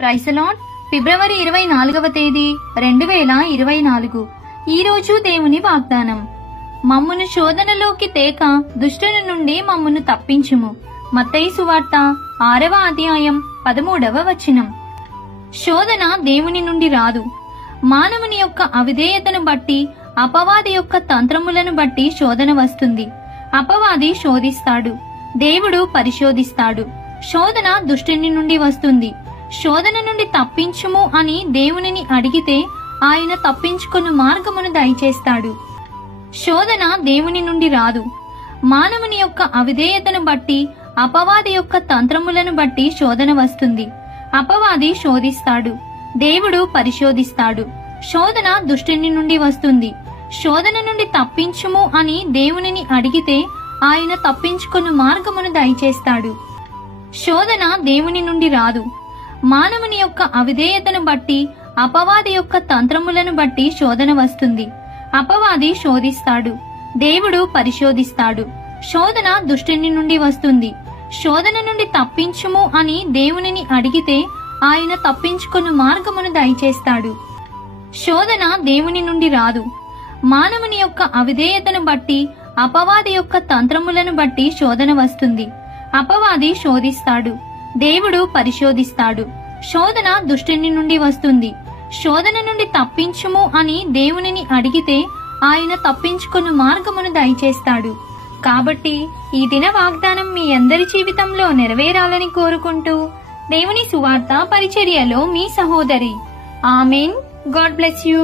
Praise the lord. February 24వ తేదీ 2024. ఈ రోజు దేవుని వాగ్దానం. మమ్మును శోధనలోకి తేక దుష్టుని నుండి మమ్మును తప్పించుము. మత్తయి సువార్త 6వ అధ్యాయం 13వ వచనం. శోధన దేవుని నుండి రాదు. మానవుని యొక్క అవిధేయతను బట్టి, అపవాది యొక్క తంత్రములను బట్టి శోధన వస్తుంది. అపవాది శోధిస్తాడు, దేవుడు పరిశోధిస్తాడు. శోధన దుష్టుని నుండి వస్తుంది. శోధన నుండి తప్పించుము అని దేవునిని అడిగితే ఆయన తప్పించుకున్న మార్గమును దయచేస్తాడు. శోధన దేవుని నుండి రాదు. మానవుని యొక్క అవిధేయతను బట్టి, అపవాది యొక్క తంత్రములను బట్టి శోధన వస్తుంది. అపవాది శోధిస్తాడు, దేవుడు పరిశోధిస్తాడు. శోధన దుష్టుని నుండి వస్తుంది. శోధన నుండి తప్పించుము అని దేవునిని అడిగితే ఆయన తప్పించుకున్న మార్గమును దయచేస్తాడు. శోధన దేవుని నుండి రాదు. మానవుని యొక్క అవిధేయతను బట్టి, అపవాది యొక్క తంత్రములను బట్టి శోధన వస్తుంది. అపవాది శోధిస్తాడు, దేవుడు పరిశోధిస్తాడు. శోధన దుష్టుని నుండి వస్తుంది. శోధన నుండి తప్పించుము అని దేవునిని అడిగితే ఆయన తప్పించుకున్న మార్గమును దయచేస్తాడు. శోధన దేవుని నుండి రాదు. మానవుని యొక్క అవిధేయతను బట్టి, అపవాది యొక్క తంత్రములను బట్టి శోధన వస్తుంది. అపవాది శోధిస్తాడు, దేవుడు పరిశోధిస్తాడు. శోధన దుష్టుని నుండి వస్తుంది. శోధన నుండి తప్పించుము అని దేవునిని అడిగితే ఆయన తప్పించుకున్న మార్గమును దయచేస్తాడు. కాబట్టి ఈ దిన వాగ్దానం మీ అందరి జీవితంలో నెరవేరాలని కోరుకుంటూ దేవుని సువార్త పరిచర్యలో మీ సహోదరి. ఆమేన్. God bless you.